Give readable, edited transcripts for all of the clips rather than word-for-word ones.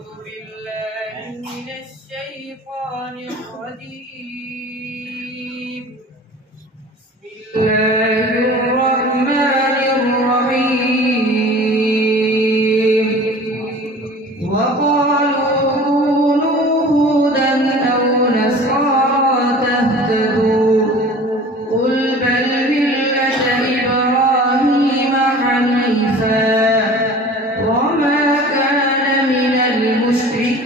أعوذ بالله من الشيطان الرجيم. بسم الله الرحمن الرحيم. وقالوا كونوا هودا أو نصارى تهتدوا قل بل ملة إبراهيم حنيفا وما كان من المشركين.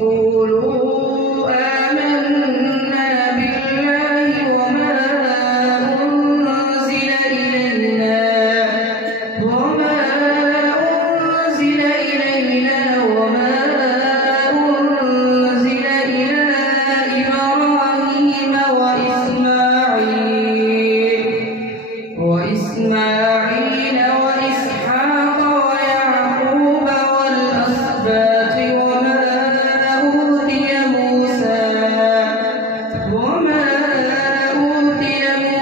قولوا آمنا بالله وما أنزل إلينا وما أنزل إلى إبراهيم وإسماعيل وإسحاق ويعقوب والأسباط وما أوتي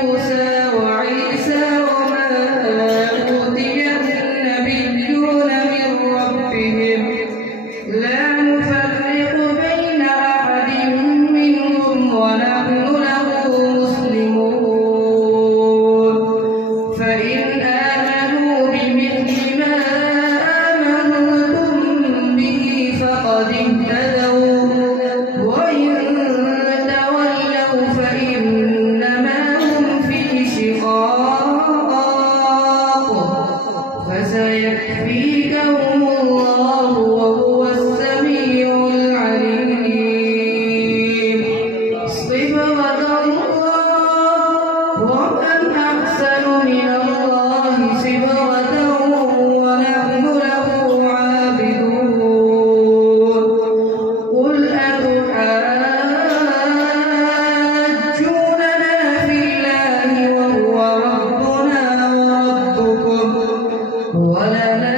موسى وعيسى وما أوتي النبيون من ربهم لا نفرق بين أحد منهم ونحن له مسلمون. فإن آمنوا بمثل ما آمنتم به فقد اهتدوا وإن تولوا فإنما هم في شقاق فسيكفيكهم الله وهو السميع العليم. صبغة الله ومن أحسن من الله صبغة ونحن له عابدون. قل أتحاجوننا في الله وهو ربنا وربكم ولنا